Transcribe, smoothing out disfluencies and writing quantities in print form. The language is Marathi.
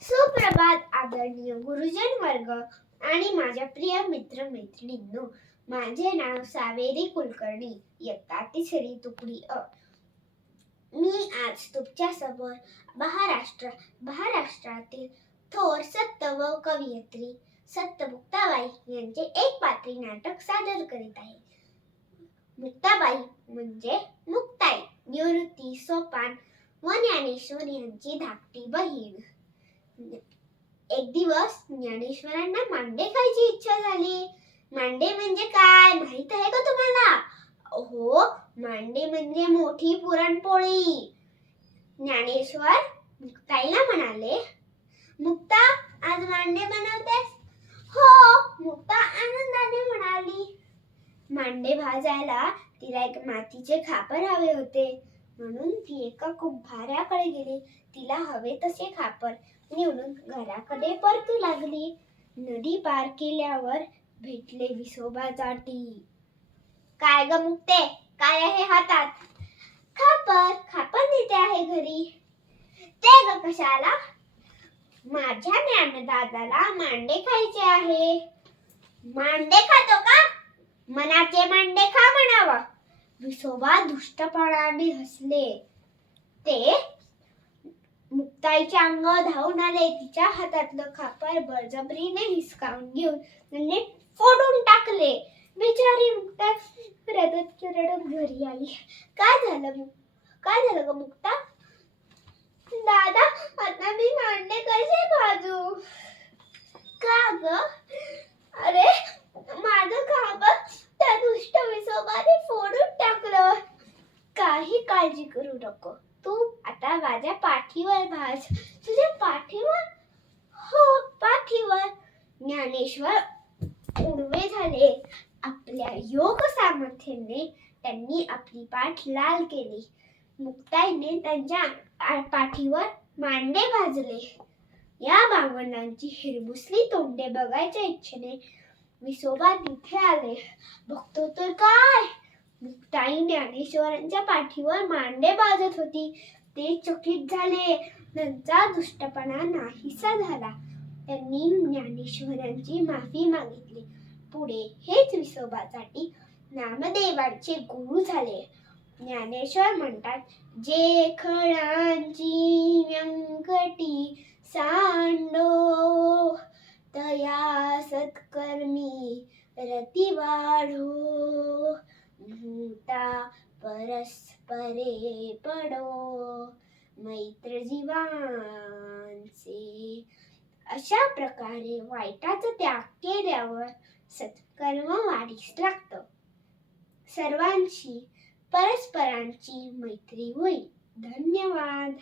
सुप्रभात आदरणीय गुरुजन वर्ग आणि माझ्या प्रिय मित्र मैत्रिणींनो. माझे नाव सावेरी कुलकर्णी, इयत्ता तिसरी तुकडी अ. मी आज तुमच्या समोर महाराष्ट्रातील थोर संत व कवयित्री संत मुक्ताबाई यांचे एक पात्री नाटक सादर करीत आहे. मुक्ताबाई म्हणजे मुक्ताई, निवृत्ती, सोपान व ज्ञानेश्वर यांची धाकटी बहीण. एक दिवस ज्ञानेश्वरांना मांडे खायची इच्छा झाली. मांडे म्हणजे काय माहित आहे का तुम्हाला? हो, मांडे म्हणजे मोठी पुरणपोळी. ज्ञानेश्वर मुक्ताईला म्हणाले, मुक्ता, आज मांडे बनवतेस? हो, मुक्ता आनंदाने म्हणाली. मांडे भाजायला तिला एक मातीचे खापर हवे होते, म्हणून ती एका कुंभाराकडे गेली. तिला हवे तसे खापर निवडून घराकडे परतू लागली. नदी पार केल्यावर भेटले विसोबा जाटी. काय ग मुक्ते, काय आहे हातात? खापर. खापर नेते आहे घरी. ते ग कशाला? माझ्या ज्ञानदादाला मांडे खायचे आहे. मांडे खातो का? मनाचे मांडे खा म्हणावा. विसोबा दुष्टपणाने हसले. ते मुक्ताईच्या अंगावर धावून आले. तिच्या हातातलं खापर बळजबरीने हिसकावून घेऊन त्यांनी फोडून टाकले. बिचारी मुक्ता रडत रडत घरी आली. काय झालं ग मुक्ता? दादा, आता मी मांडे कसे भाजू? का ग? अरे, माझं खापर त्या दुष्ट विसोबाने फोडून टाकलं. काही काळजी करू नको, तू आता माझ्या पाठीवर भाज. तुझ्या पाठीवर? हो, पाठीवर. ज्ञानेश्वर उडवे झाले. आपल्या योग सामर्थ्याने त्यांनी आपली पाठ लाल केली. मुक्ताईने त्यांच्या पाठीवर मांडे भाजले. या भावंडांची हिरमुसली तोंडे बघायच्या इच्छेने विसोबा तिथे आले. बघतो तर काय, मुक्ताई ज्ञानेश्वरांच्या पाठीवर मांडे भाजत होती. ते चकित झाले. त्यांचा दुष्टपणा नाहीसा झाला. त्यांनी ज्ञानेश्वरांची माफी मागितली. पुढे हेच विसोबा जाटी नामदेवांचे गुरु झाले. ज्ञानेश्वर म्हणतात, जे खळांची व्यंकटी सांडो, तया सत्कर्मी रती वाढो, भूता परस्परे पडो, मैत्र जीवांचे. अशा प्रकारे वाईटाचा त्याग केल्यावर सत्कर्म वाढीस लागतं. सर्वांशी परस्परांची मैत्री होईल. धन्यवाद.